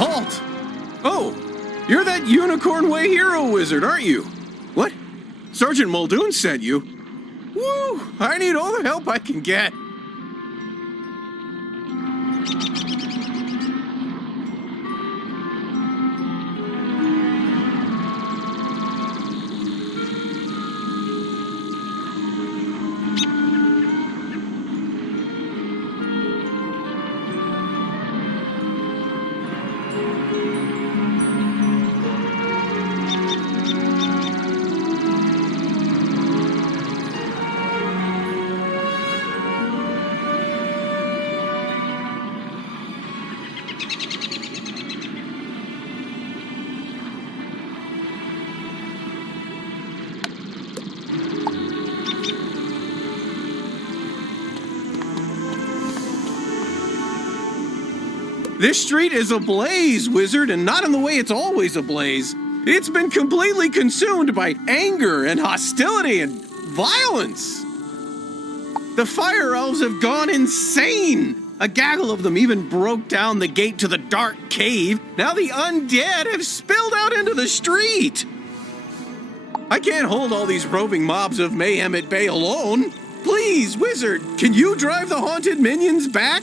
Halt! Oh, you're that Unicorn Way hero wizard, aren't you? What? Sergeant Muldoon sent you? Woo! I need all the help I can get. This street is ablaze, wizard, and not in the way it's always ablaze. It's been completely consumed by anger and hostility and violence. The fire elves have gone insane. A gaggle of them even broke down the gate to the dark cave. Now the undead have spilled out into the street. I can't hold all these roving mobs of mayhem at bay alone. Please, wizard, can you drive the haunted minions back?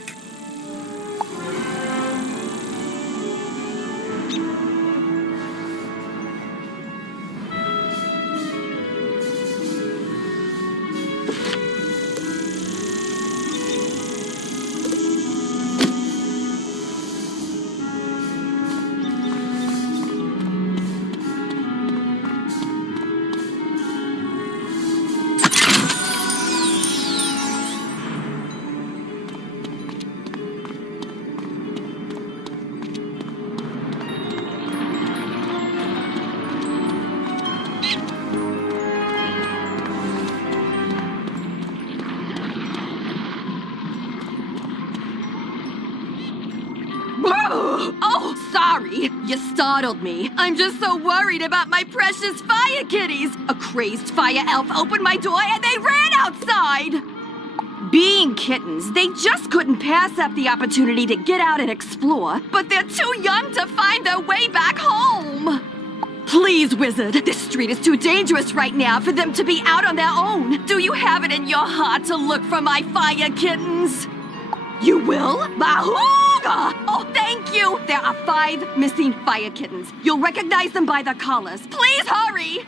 Oh, sorry. You startled me. I'm just so worried about my precious fire kitties. A crazed fire elf opened my door and they ran outside. Being kittens, they just couldn't pass up the opportunity to get out and explore, but they're too young to find their way back home. Please, wizard, this street is too dangerous right now for them to be out on their own. Do you have it in your heart to look for my fire kittens? You will? Bahooga! Oh, thank you! There are 5 missing fire kittens. You'll recognize them by their collars. Please hurry!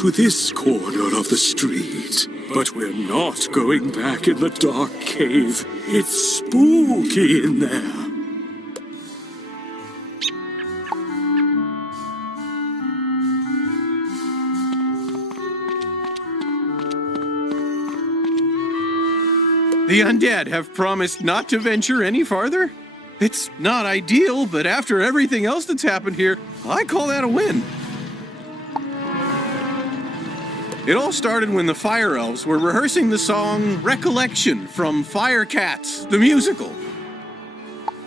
to this corner of the street. But we're not going back in the dark cave. It's spooky in there. The undead have promised not to venture any farther? It's not ideal, but after everything else that's happened here, I call that a win. It all started when the Fire Elves were rehearsing the song Recollection from Fire Cats, the musical.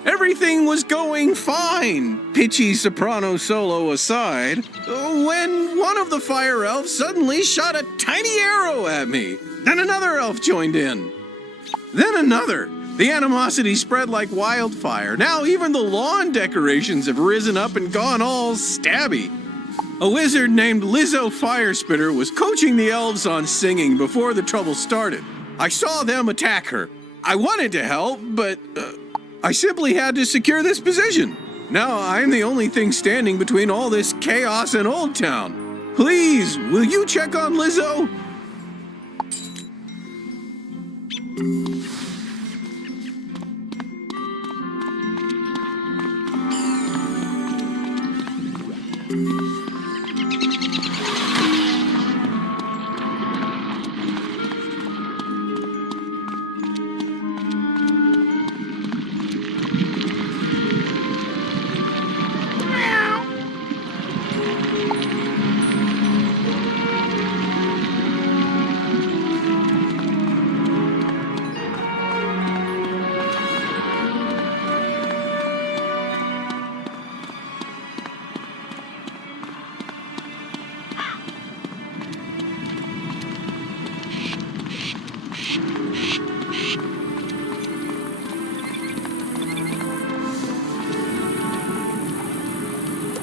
Everything was going fine, pitchy soprano solo aside, when one of the Fire Elves suddenly shot a tiny arrow at me. Then another elf joined in. Then another. The animosity spread like wildfire. Now even the lawn decorations have risen up and gone all stabby. A wizard named Lizzo Firespitter was coaching the elves on singing before the trouble started. I saw them attack her. I wanted to help, but I simply had to secure this position. Now I'm the only thing standing between all this chaos and Old Town. Please, will you check on Lizzo?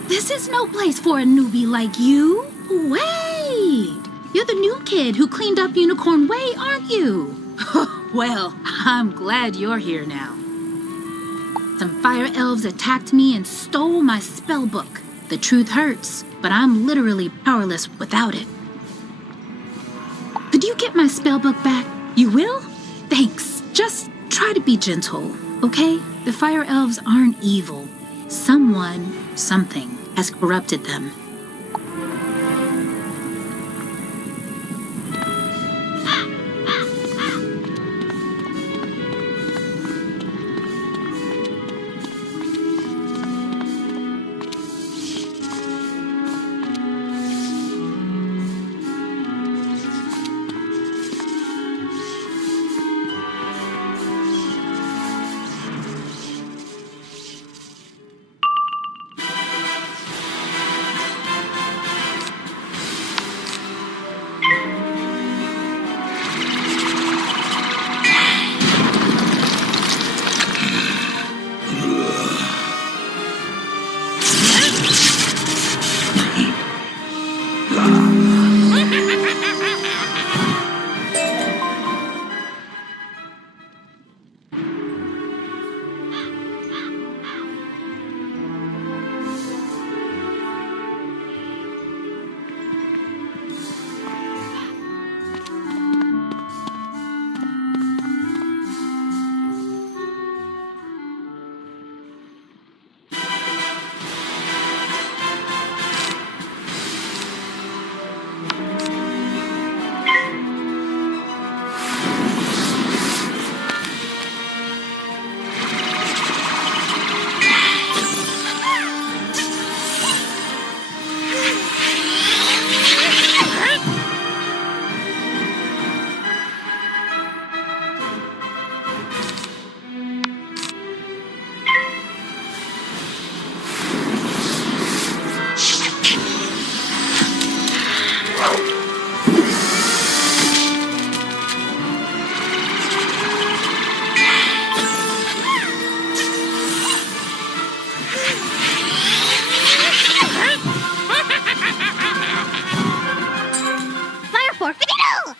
This is no place for a newbie like you. Wait! You're the new kid who cleaned up Unicorn Way, aren't you? Well, I'm glad you're here now. Some fire elves attacked me and stole my spell book. The truth hurts, but I'm literally powerless without it. Could you get my spell book back? You will? Thanks. Just try to be gentle, okay? The fire elves aren't evil. Someone, something, has corrupted them.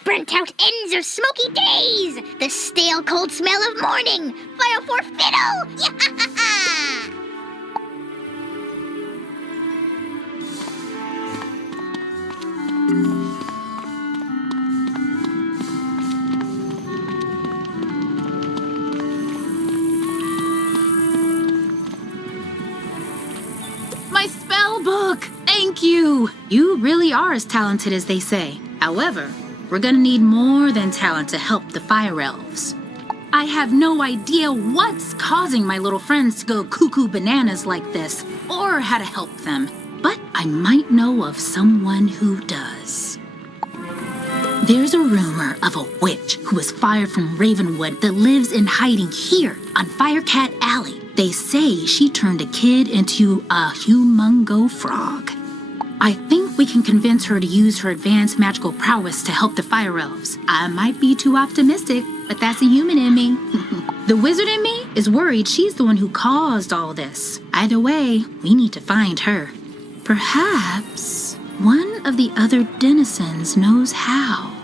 Burnt out ends of smoky days! The stale cold smell of morning! Fire for fiddle! Yeah! You really are as talented as they say. However, we're gonna need more than talent to help the fire elves. I have no idea what's causing my little friends to go cuckoo bananas like this, or how to help them. But I might know of someone who does. There's a rumor of a witch who was fired from Ravenwood that lives in hiding here on Firecat Alley. They say she turned a kid into a humongo frog. I think we can convince her to use her advanced magical prowess to help the fire elves. I might be too optimistic, but that's a human in me. The wizard in me is worried she's the one who caused all this. Either way, we need to find her. Perhaps one of the other denizens knows how.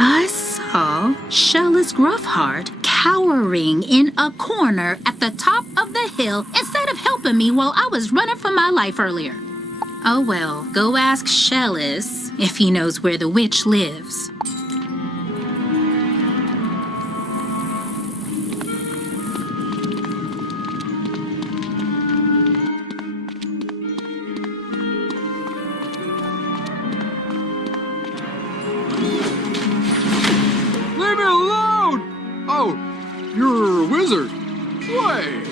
I saw Shellis Gruffheart cowering in a corner at the top of the hill instead of helping me while I was running for my life earlier. Oh well, go ask Shellis if he knows where the witch lives. Leave me alone! Oh, you're a wizard. Wait,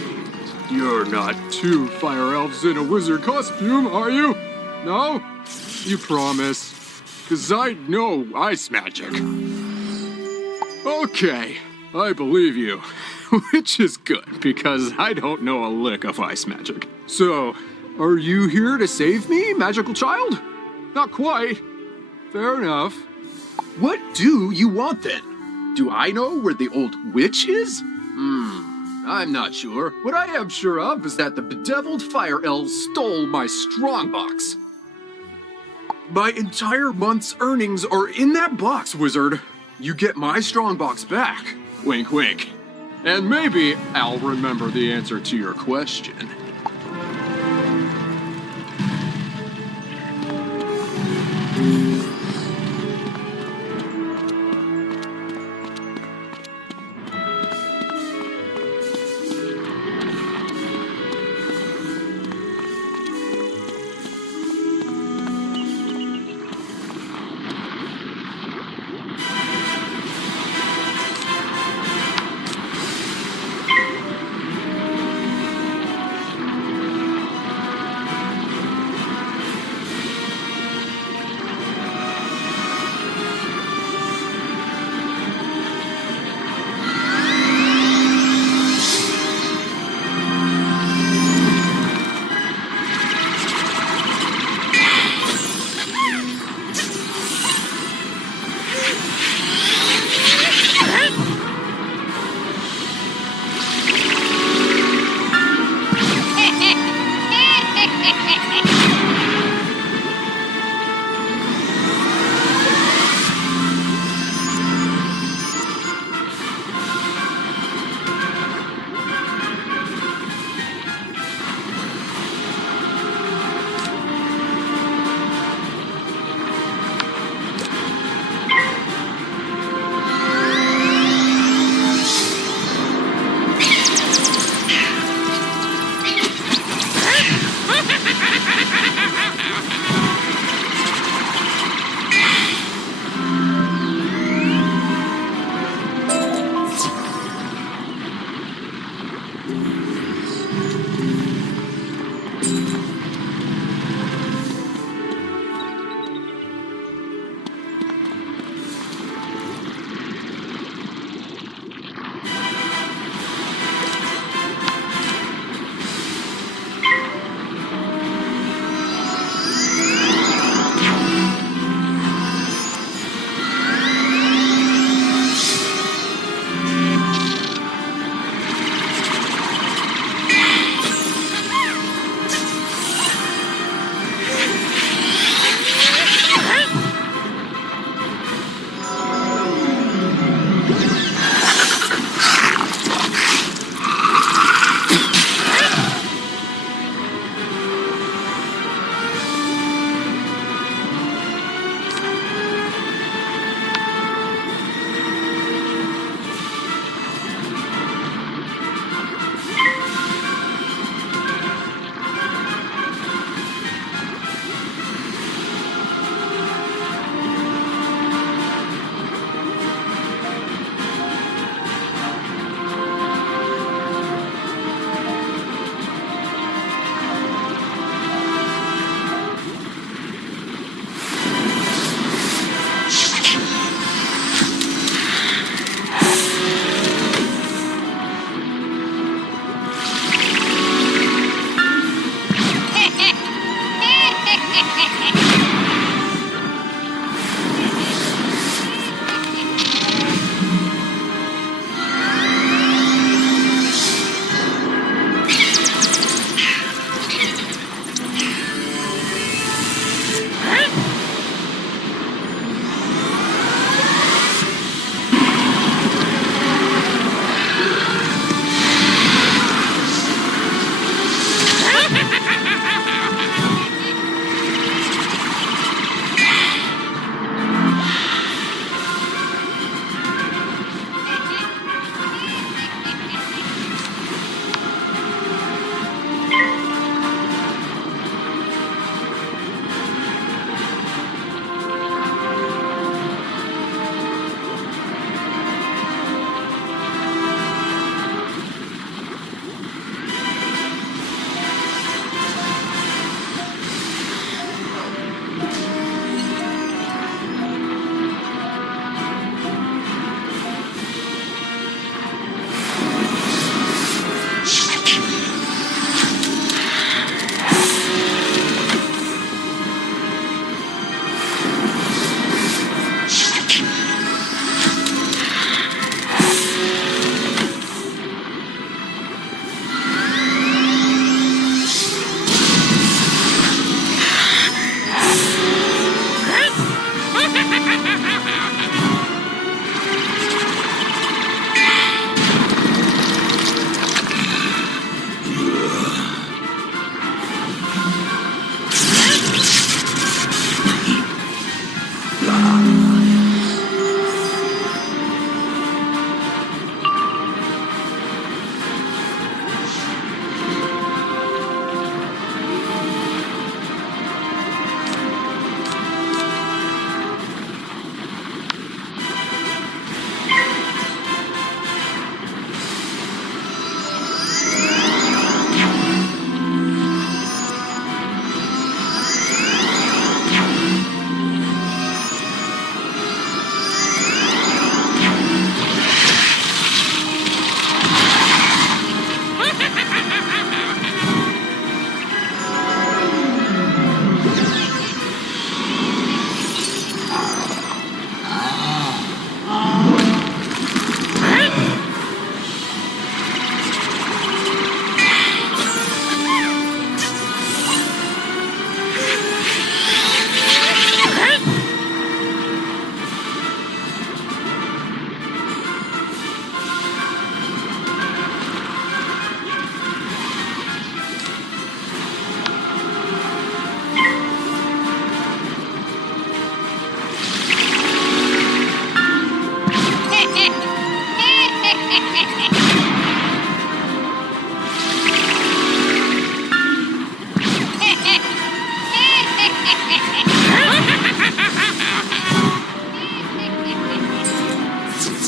you're not two fire elves in a wizard costume, are you? No? You promise? 'Cause I know ice magic. Okay, I believe you. Which is good, because I don't know a lick of ice magic. So, are you here to save me, magical child? Not quite. Fair enough. What do you want then? Do I know where the old witch is? I'm not sure. What I am sure of is that the bedeviled fire elves stole my strongbox. My entire month's earnings are in that box, wizard. You get my strongbox back. Wink, wink. And maybe I'll remember the answer to your question.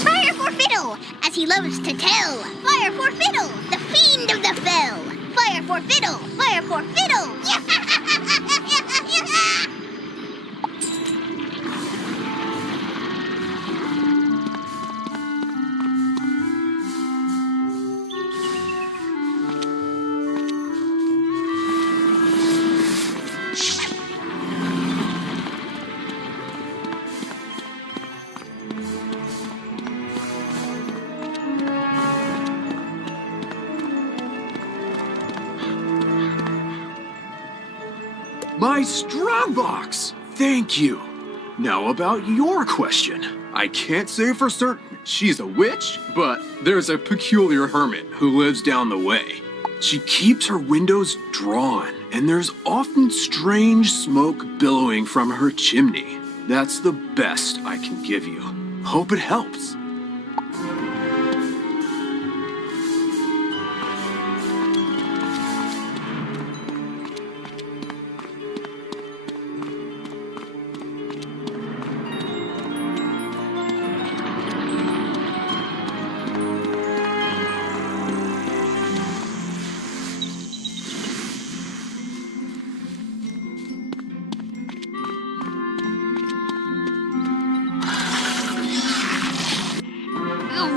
Fire for Fiddle, as he loves to tell. Fire for Fiddle, the fiend of the fell. Fire for Fiddle, fire for Fiddle. My strong box! Thank you. Now about your question. I can't say for certain she's a witch, but there's a peculiar hermit who lives down the way. She keeps her windows drawn, and there's often strange smoke billowing from her chimney. That's the best I can give you. Hope it helps.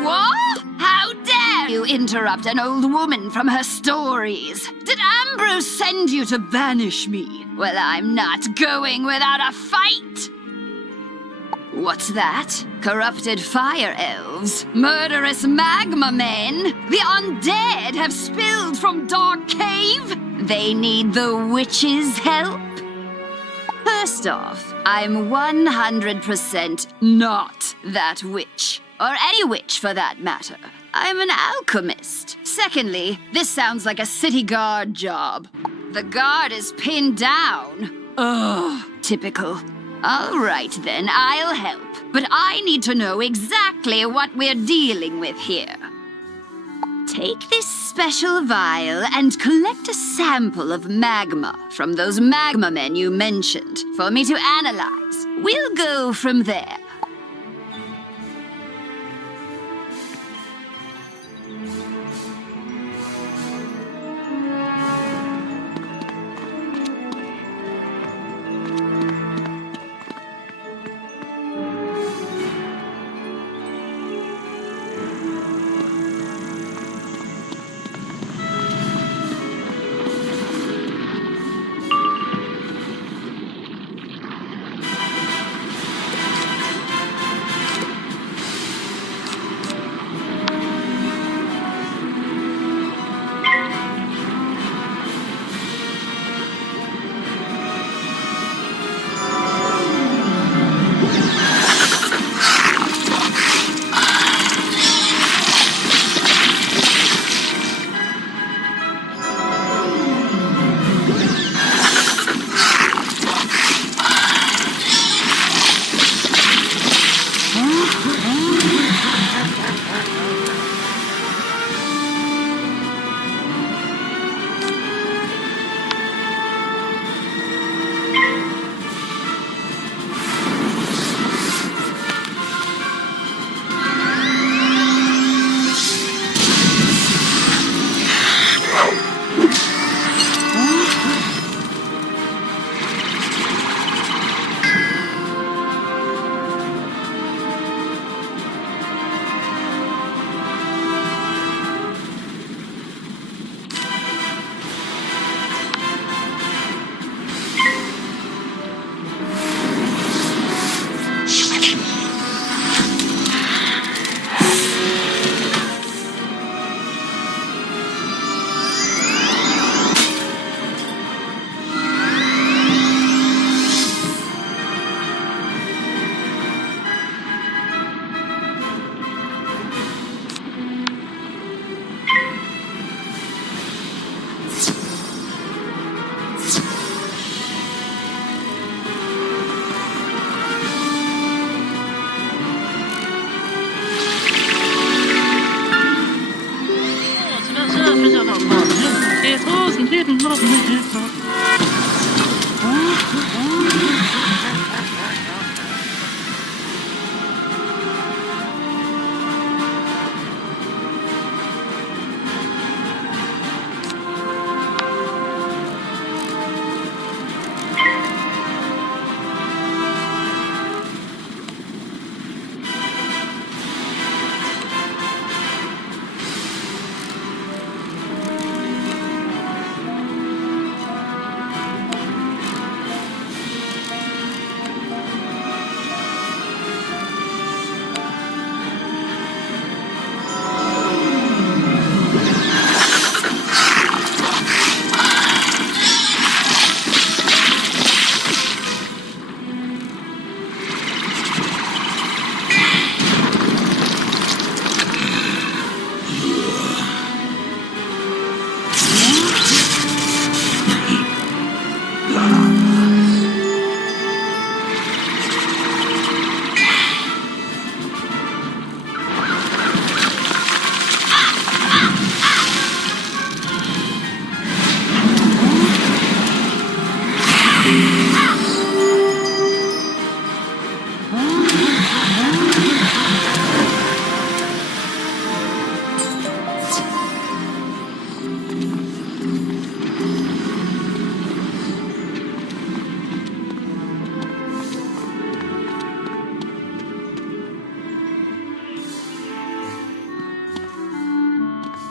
What? How dare you interrupt an old woman from her stories? Did Ambrose send you to banish me? Well, I'm not going without a fight! What's that? Corrupted fire elves? Murderous magma men? The undead have spilled from Dark Cave? They need the witch's help? First off, I'm 100% not that witch. Or any witch, for that matter. I'm an alchemist. Secondly, this sounds like a city guard job. The guard is pinned down. Ugh, typical. All right then, I'll help. But I need to know exactly what we're dealing with here. Take this special vial and collect a sample of magma from those magma men you mentioned for me to analyze. We'll go from there.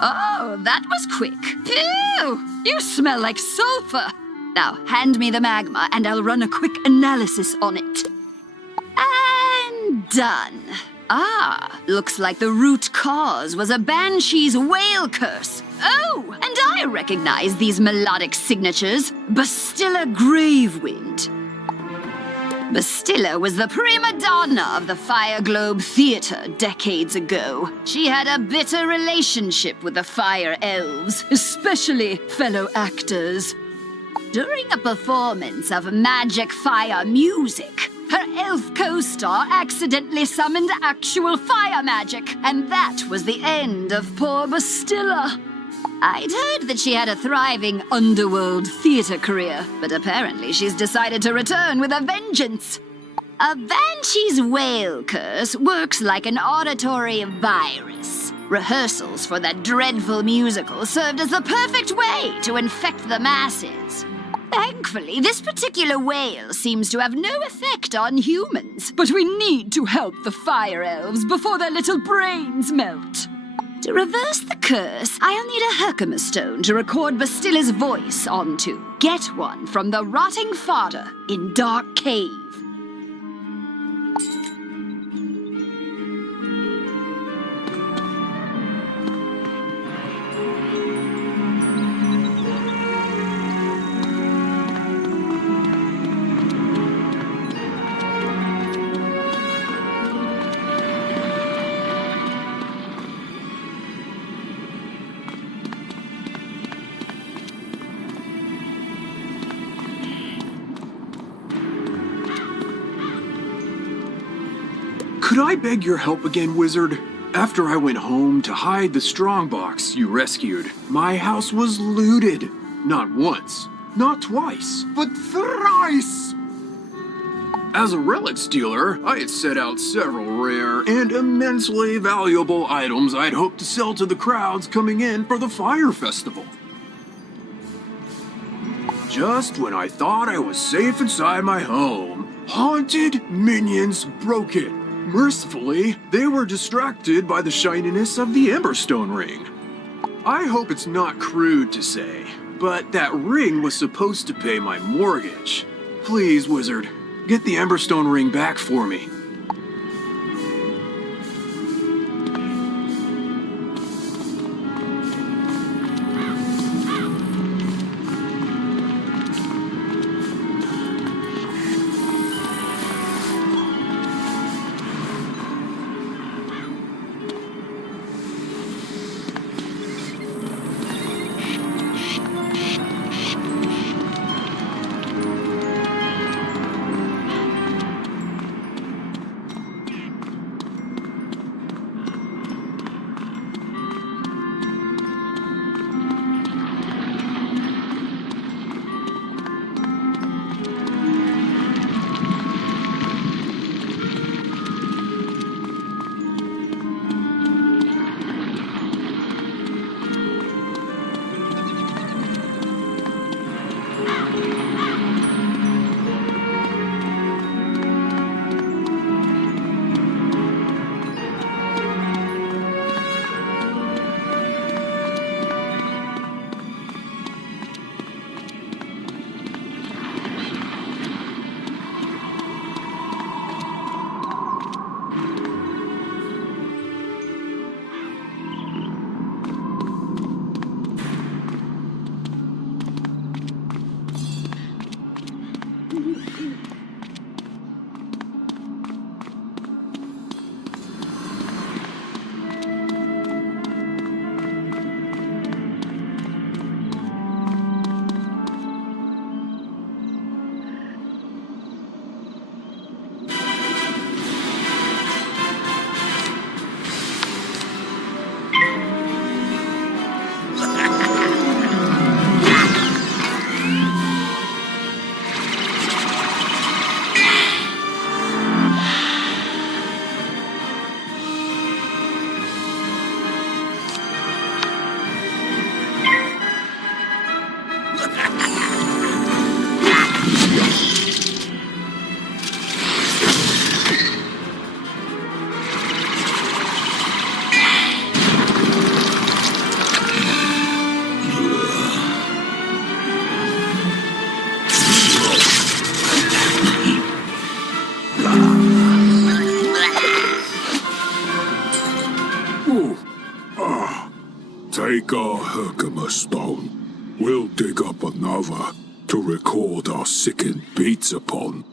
Oh, that was quick. Phew! You smell like sulfur. Now, hand me the magma and I'll run a quick analysis on it. And done. Ah, looks like the root cause was a banshee's whale curse. Oh, and I recognize these melodic signatures. Bastilla Gravewind. Bastilla was the prima donna of the Fire Globe Theatre decades ago. She had a bitter relationship with the Fire Elves, especially fellow actors. During a performance of magic fire music, her elf co-star accidentally summoned actual fire magic, and that was the end of poor Bastilla. I'd heard that she had a thriving underworld theater career, but apparently she's decided to return with a vengeance. A banshee's whale curse works like an auditory virus. Rehearsals for that dreadful musical served as the perfect way to infect the masses. Thankfully, this particular whale seems to have no effect on humans, but we need to help the fire elves before their little brains melt. To reverse the curse, I'll need a Herkimer stone to record Bastilla's voice onto. Get one from the rotting fodder in Dark Cave. Could I beg your help again, wizard? After I went home to hide the strongbox you rescued, my house was looted. Not once, not twice, but thrice! As a relic stealer, I had set out several rare and immensely valuable items I'd hoped to sell to the crowds coming in for the fire festival. Just when I thought I was safe inside my home, haunted minions broke it. Mercifully, they were distracted by the shininess of the Emberstone ring. I hope it's not crude to say, but that ring was supposed to pay my mortgage. Please, wizard, get the Emberstone ring back for me. take our Herkimer stone, we'll dig up another to record our sickened beats upon.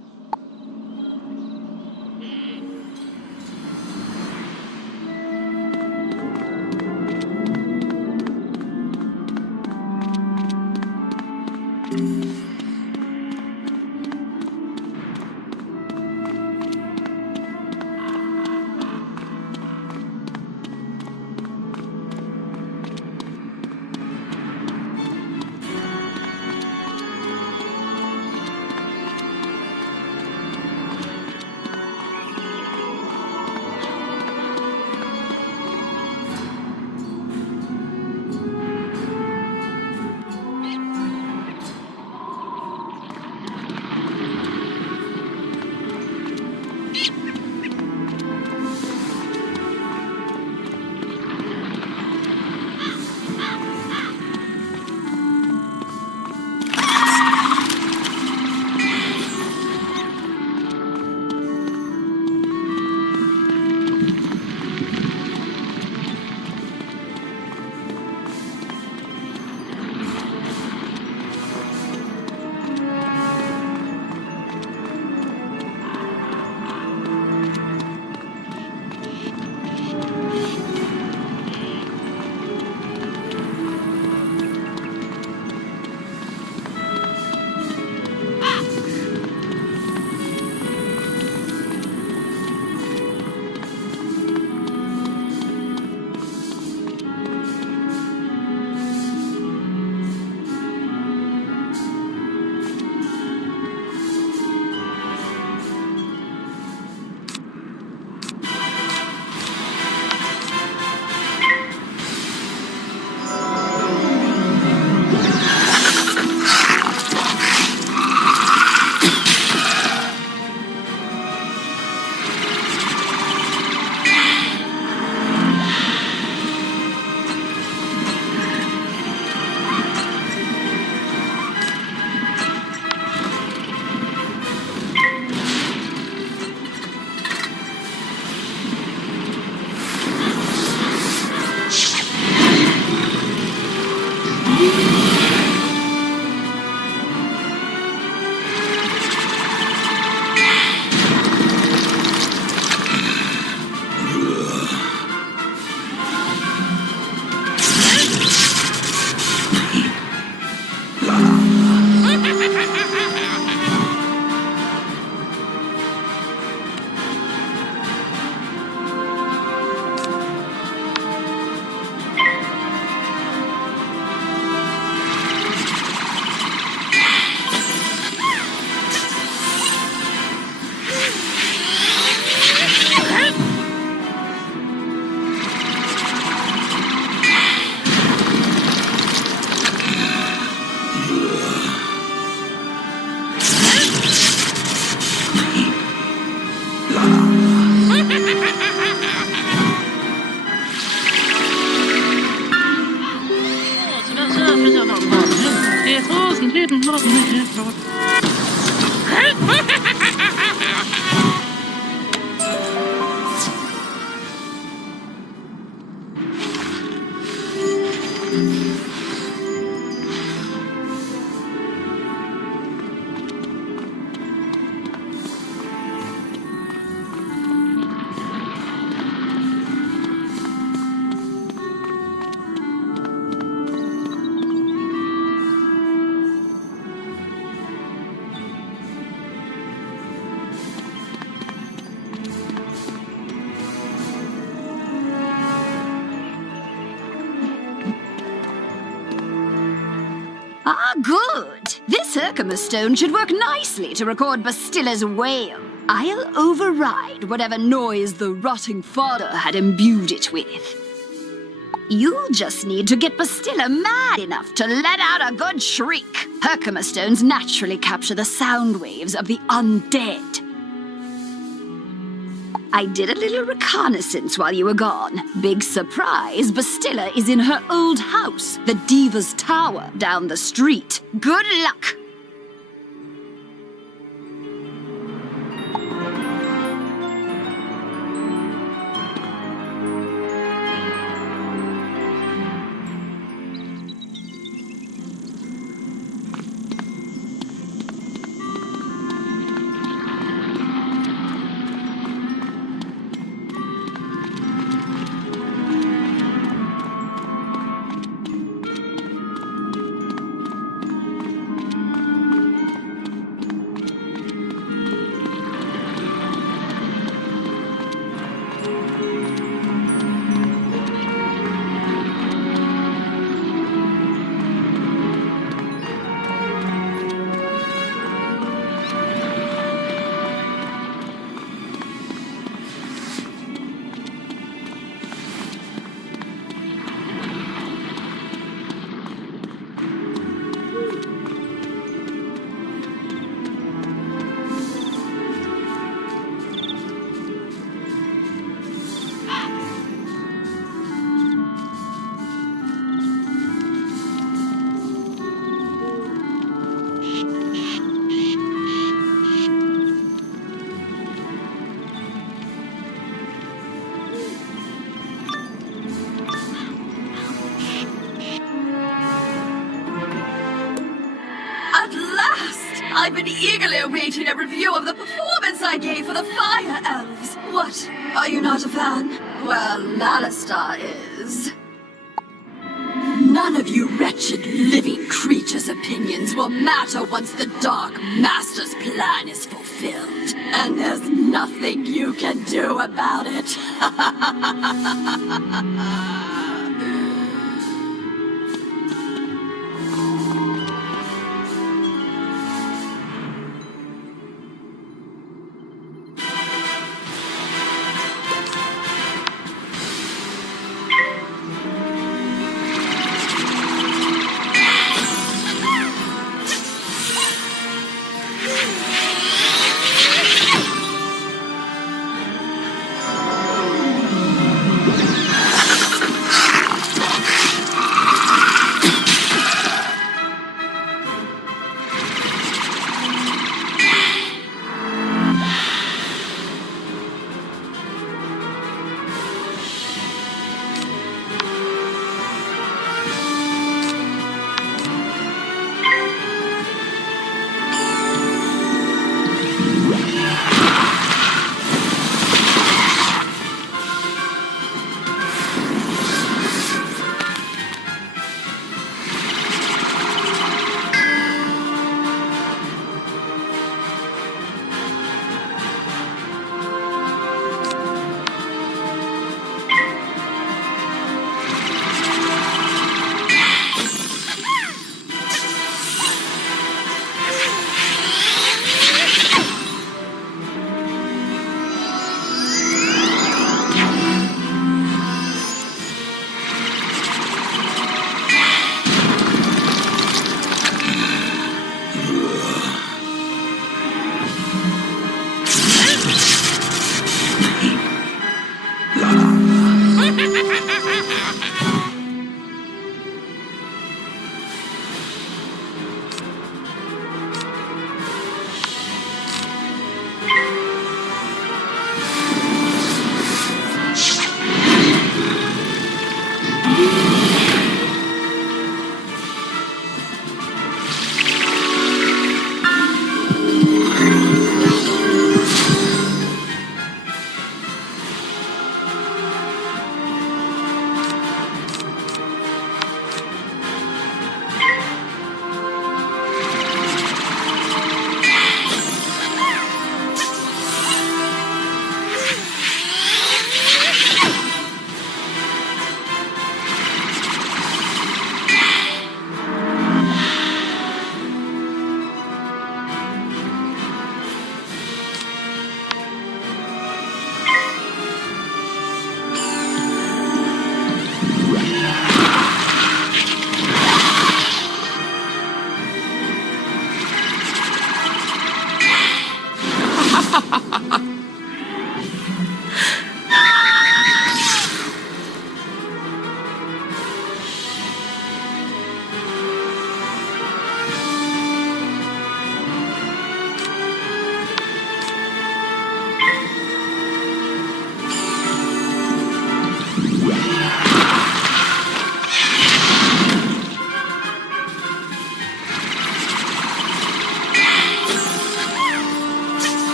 Ah, good. This Herkimer stone should work nicely to record Bastilla's wail. I'll override whatever noise the rotting fodder had imbued it with. You'll just need to get Bastilla mad enough to let out a good shriek. Herkimer stones naturally capture the sound waves of the undead. I did a little reconnaissance while you were gone. Big surprise, Bastilla is in her old house, the Diva's Tower, down the street. Good luck! I've been eagerly awaiting a review of the performance I gave for the Fire Elves. What? Are you not a fan? Well, Alistar is. None of you wretched living creatures' opinions will matter once the Dark Master's plan is fulfilled. And there's nothing you can do about it.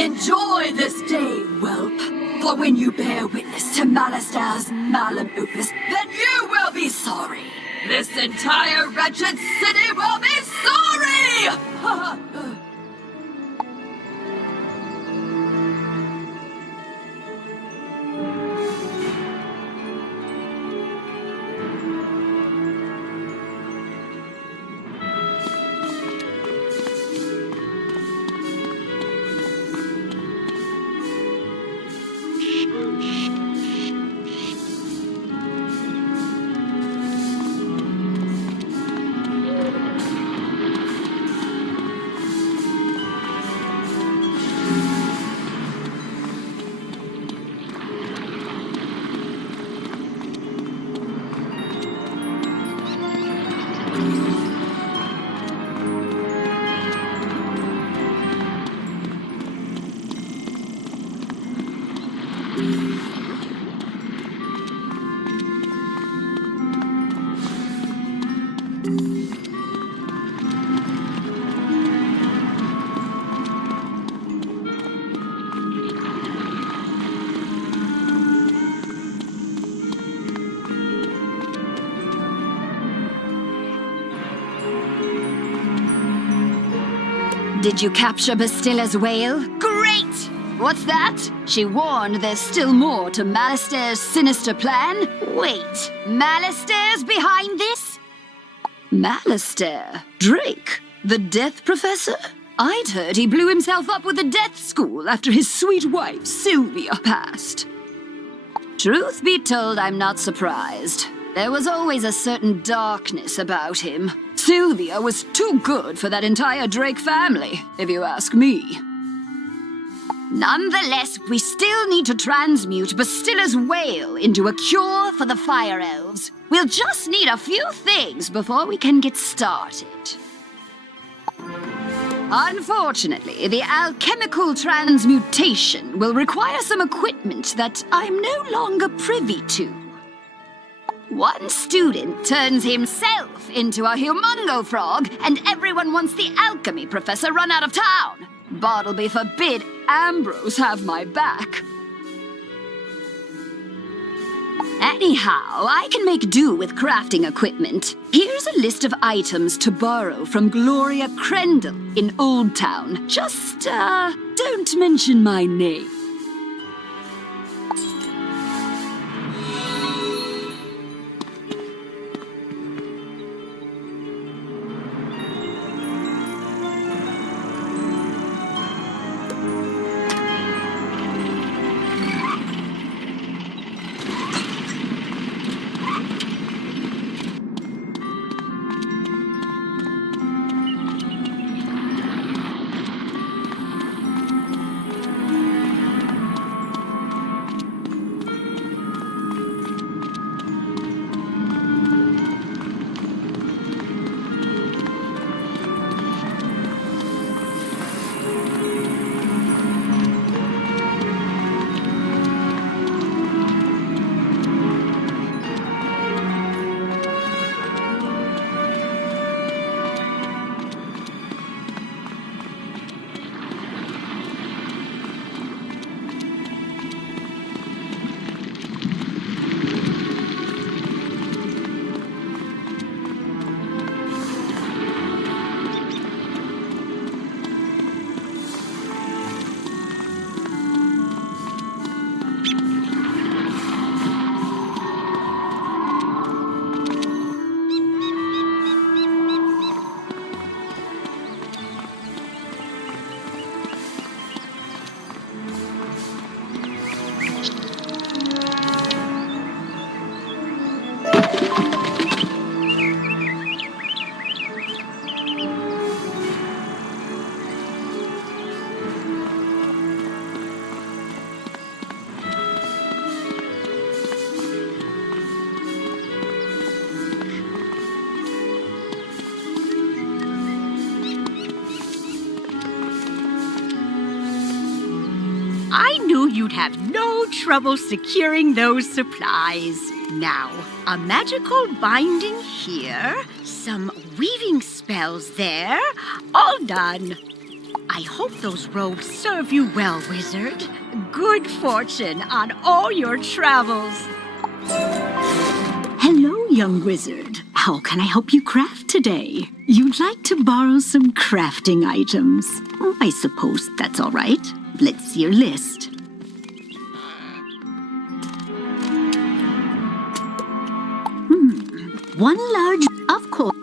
Enjoy this day, whelp. For when you bear witness to Malastair's malum opus, then you will be sorry. This entire wretched city will be sorry! Did you capture Bastilla's whale? Great! What's that? She warned there's still more to Malastair's sinister plan? Wait, Malastair's behind this? Malastair? Drake? The Death Professor? I'd heard he blew himself up with the Death School after his sweet wife, Sylvia, passed. Truth be told, I'm not surprised. There was always a certain darkness about him. Sylvia was too good for that entire Drake family, if you ask me. Nonetheless, we still need to transmute Bastilla's whale into a cure for the Fire Elves. We'll just need a few things before we can get started. Unfortunately, the alchemical transmutation will require some equipment that I'm no longer privy to. One student turns himself into a humongo frog, and everyone wants the alchemy professor run out of town. Bartleby forbid Ambrose have my back. Anyhow, I can make do with crafting equipment. Here's a list of items to borrow from Gloria Crendel in Old Town. Just, don't mention my name. I knew you'd have no trouble securing those supplies. Now, a magical binding here, some weaving spells there, all done. I hope those robes serve you well, wizard. Good fortune on all your travels. Hello, young wizard. How can I help you craft today? You'd like to borrow some crafting items. I suppose that's all right. Let's see your list. One large, of course.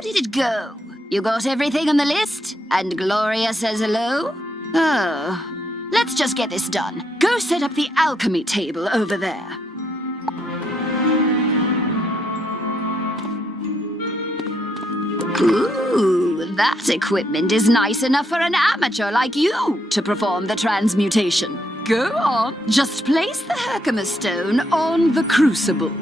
did it go? You got everything on the list? And Gloria says hello? Oh, let's just get this done. Go set up the alchemy table over there. Ooh, that equipment is nice enough for an amateur like you to perform the transmutation. Go on, just place the Herkimer stone on the crucible.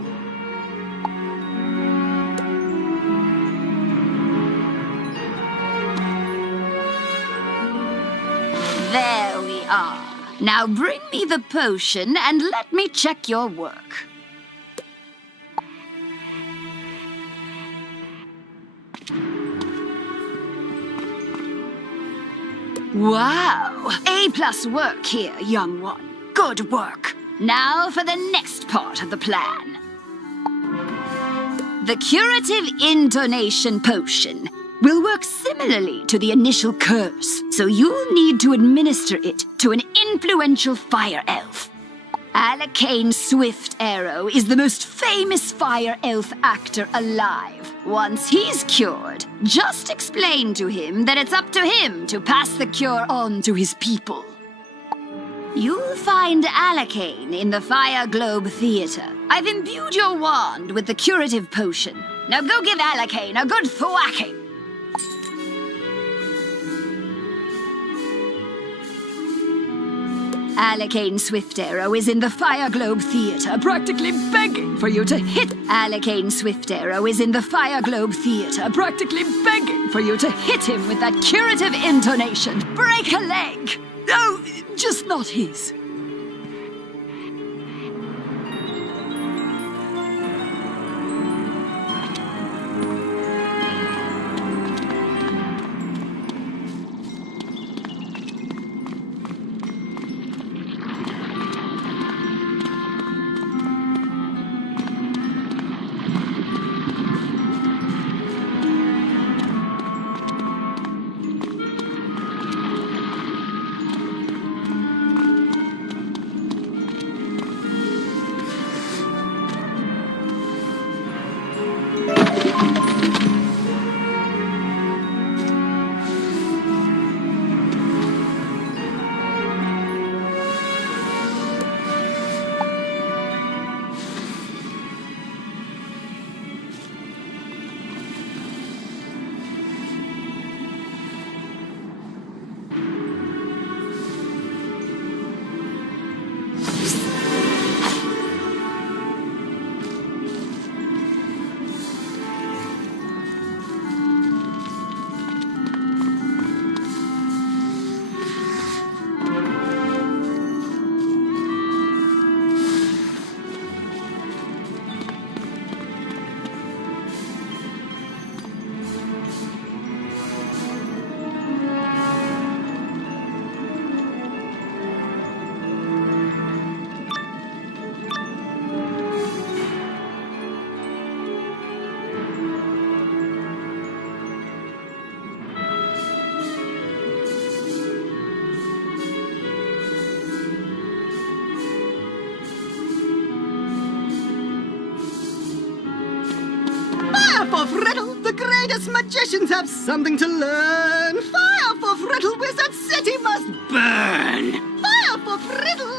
There we are. Now bring me the potion and let me check your work. Wow! A+ work here, young one. Good work. Now for the next part of the plan. The curative intonation potion will work similarly to the initial curse, so you'll need to administer it to an influential fire elf. Alakane Swift Arrow is the most famous fire elf actor alive. Once he's cured, just explain to him that it's up to him to pass the cure on to his people. You'll find Alakane in the Fire Globe Theater. I've imbued your wand with the curative potion. Now go give Alakane a good thwacking. Alakane Swift Arrow is in the Fire Globe Theater, practically begging for you to hit. Alakane Swift Arrow is in the Fire Globe Theater, practically begging for you to hit him with that curative intonation. Break a leg! No, just not his. For Friddle, the greatest magicians have something to learn. Fire for Friddle, Wizard City must burn. Fire for Friddle.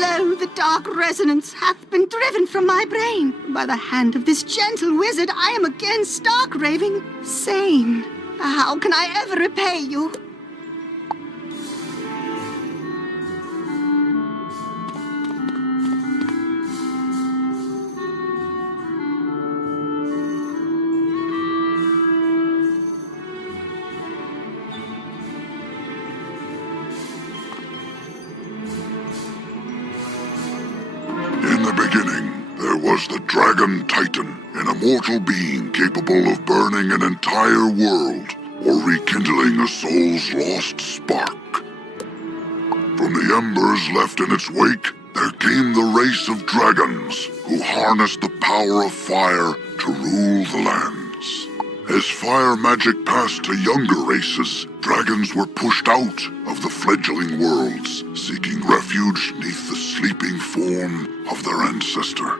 Lo, the dark resonance hath been driven from my brain. By the hand of this gentle wizard, I am again stark raving sane. How can I ever repay you? In the beginning, there was the Dragon Titan, an immortal being capable of burning an entire world or rekindling a soul's lost spark. From the embers left in its wake, there came the race of dragons who harnessed the power of fire to rule the lands. As fire magic passed to younger races, dragons were pushed out of the fledgling worlds, seeking refuge neath the sleeping form of their ancestor.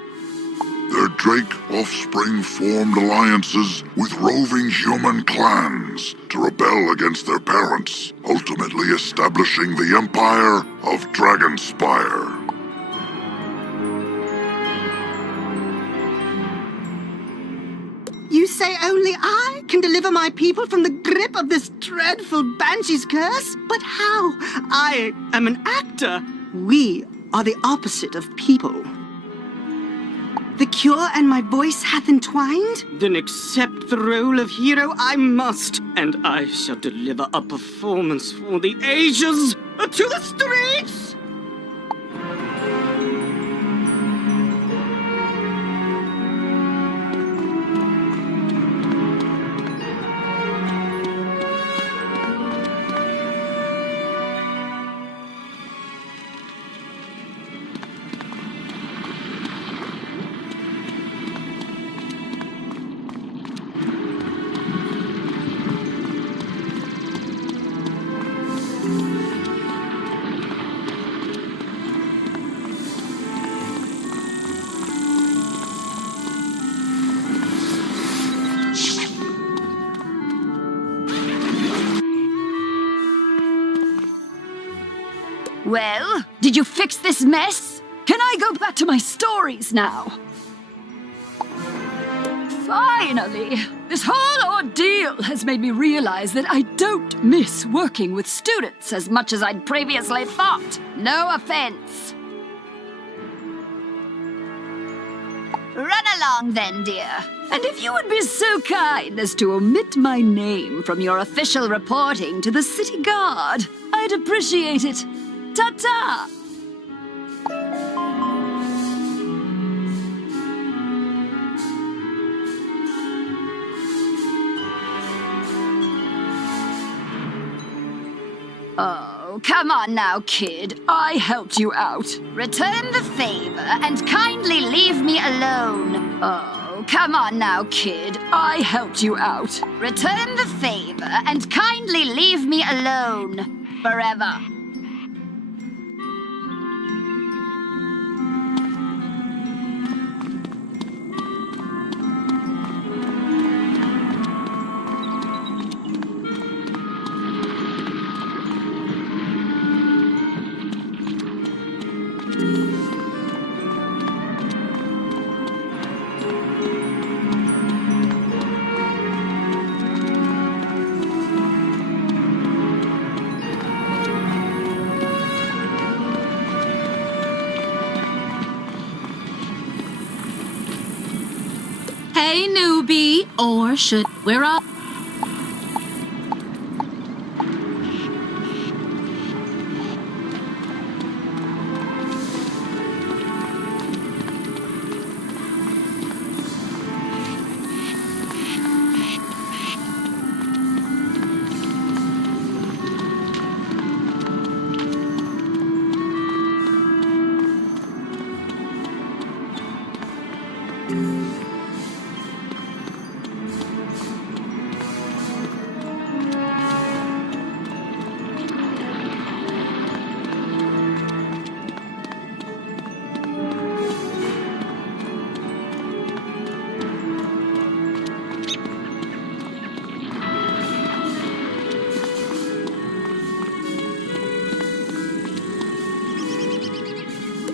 Their drake offspring formed alliances with roving human clans to rebel against their parents, ultimately establishing the empire of Dragonspire. You say only I can deliver my people from the grip of this dreadful banshee's curse? But how? I am an actor. We are the opposite of people. The cure and my voice hath entwined? Then accept the role of hero I must, and I shall deliver a performance for the ages to the streets! Well, did you fix this mess? Can I go back to my stories now? Finally! This whole ordeal has made me realize that I don't miss working with students as much as I'd previously thought. No offense. Run along then, dear. And if you would be so kind as to omit my name from your official reporting to the City Guard, I'd appreciate it. Ta-ta! Oh, come on now, kid. I helped you out. Return the favor and kindly leave me alone. Oh, come on now, kid. I helped you out. Return the favor and kindly leave me alone. Forever. Hey, newbie. Or should we're all.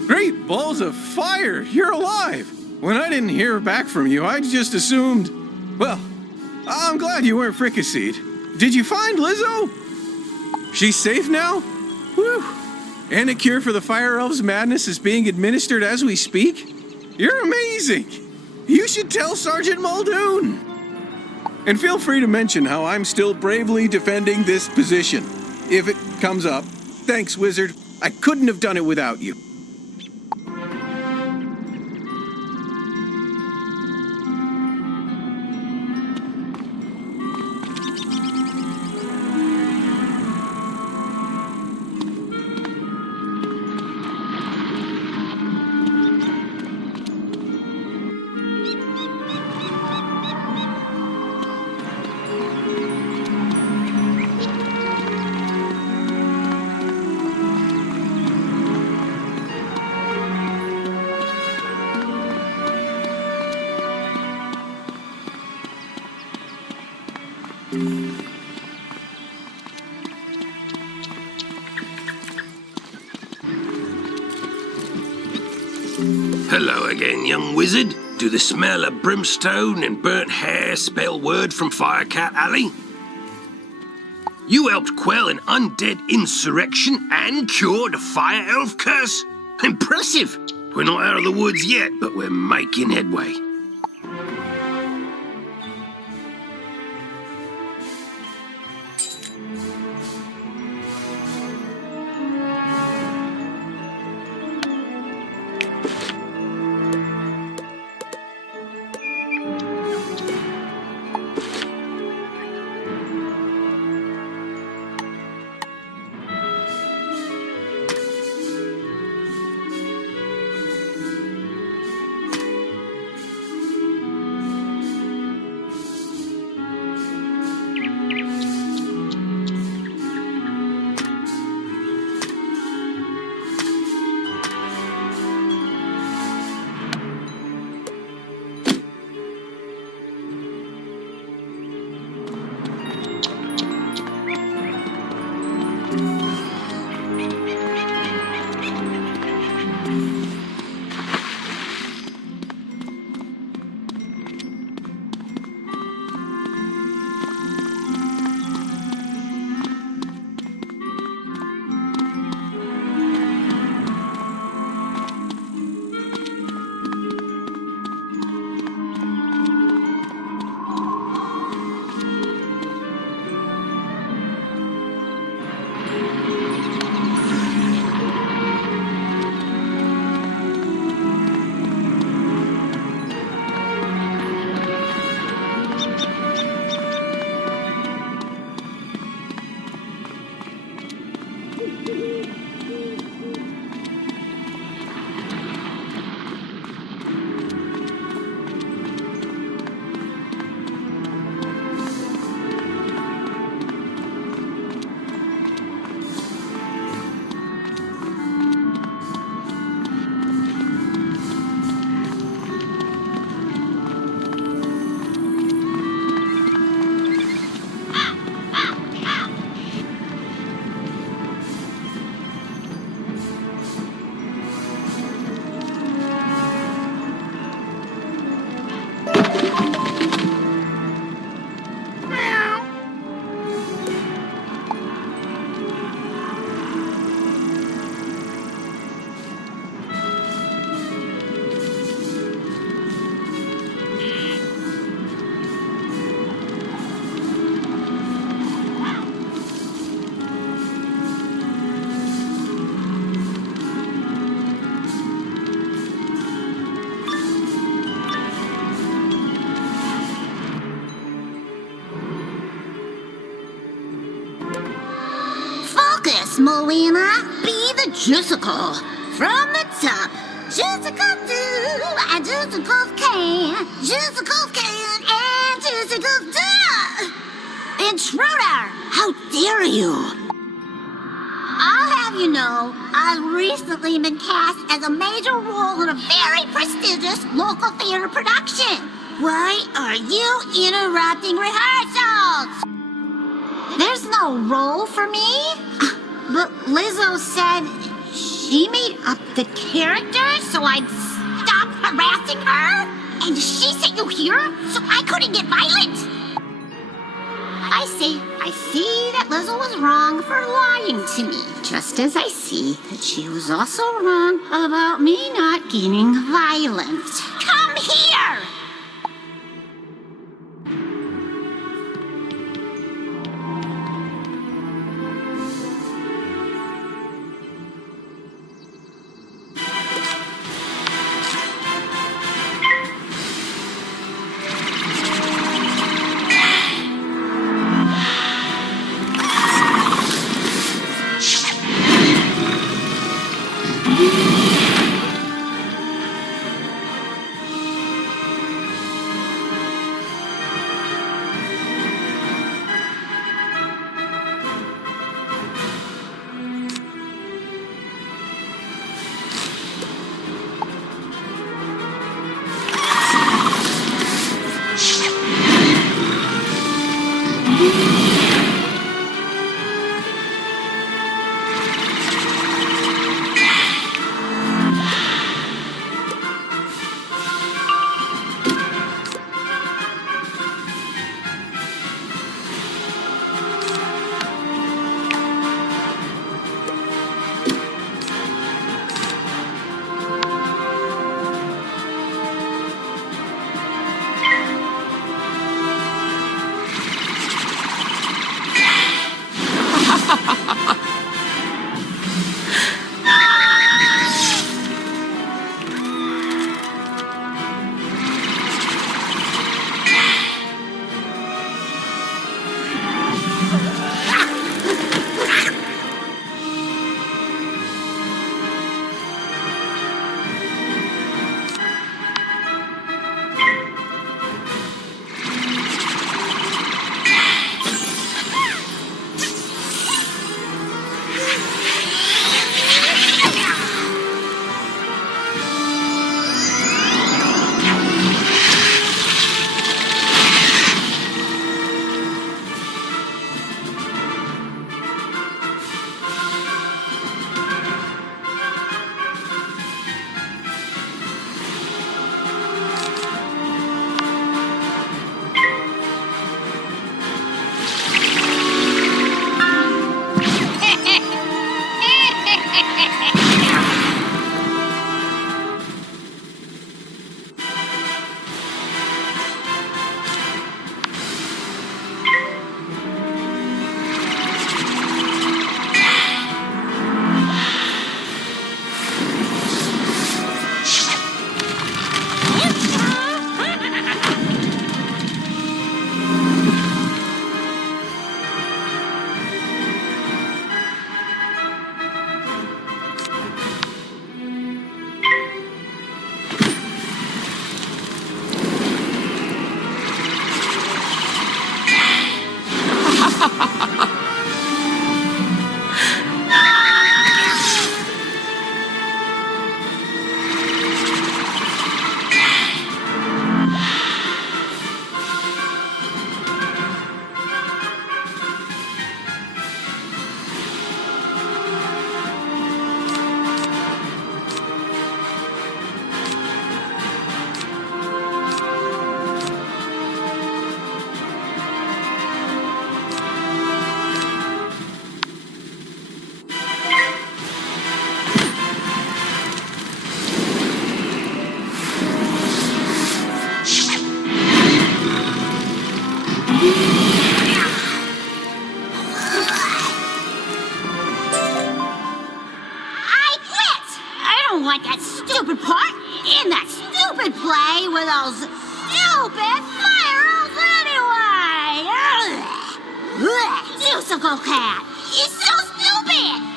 Great balls of fire! You're alive! When I didn't hear back from you, I just assumed... Well, I'm glad you weren't fricasseed. Did you find Lizzo? She's safe now? Whew. And a cure for the Fire Elves' madness is being administered as we speak? You're amazing! You should tell Sergeant Muldoon! And feel free to mention how I'm still bravely defending this position. If it comes up. Thanks, Wizard. I couldn't have done it without you. Hello again, young wizard. Do the smell of brimstone and burnt hair spell word from Firecat Alley? You helped quell an undead insurrection and cure the Fire Elf curse? Impressive! We're not out of the woods yet, but we're making headway. Moana, be the Juicycle. From the top, Juicycle do, and Juicicles can, Juicicles can, and Juicicles do. Intruder, how dare you? I'll have you know, I've recently been cast as a major role in a very prestigious local theater production. Why are you interrupting rehearsals? There's no role for me? But Lizzo said she made up the character so I'd stop harassing her? And she sent you here so I couldn't get violent? I see that Lizzo was wrong for lying to me, just as I see that she was also wrong about me not getting violent. Come here! want that stupid part in that stupid play with those stupid fire-elves anyway! Juicycle Cat! He's so stupid!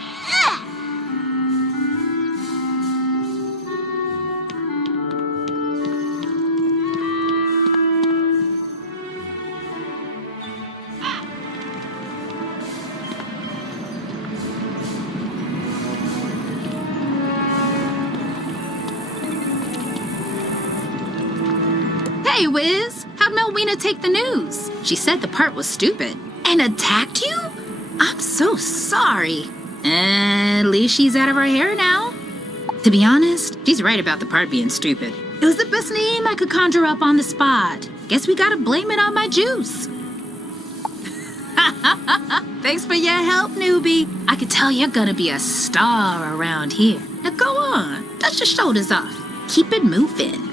Hey, Wiz, how'd Melwina take the news? She said the part was stupid. And attacked you? I'm so sorry. At least she's out of her hair now. To be honest, she's right about the part being stupid. It was the best name I could conjure up on the spot. Guess we gotta blame it on my juice. Thanks for your help, newbie. I could tell you're gonna be a star around here. Now go on, dust your shoulders off. Keep it moving.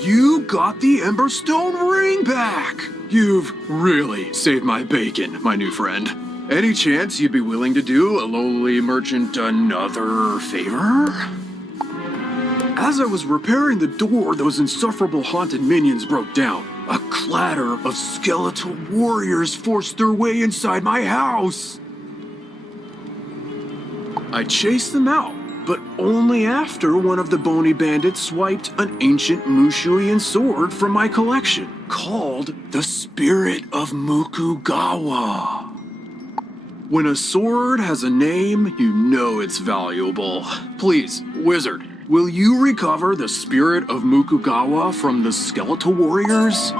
You got the Emberstone ring back! You've really saved my bacon, my new friend. Any chance you'd be willing to do a lowly merchant another favor? As I was repairing the door, those insufferable haunted minions broke down. A clatter of skeletal warriors forced their way inside my house. I chased them out, but only after one of the bony bandits swiped an ancient Mushuian sword from my collection, called the Spirit of Mukugawa. When a sword has a name, you know it's valuable. Please, wizard, will you recover the Spirit of Mukugawa from the skeletal warriors?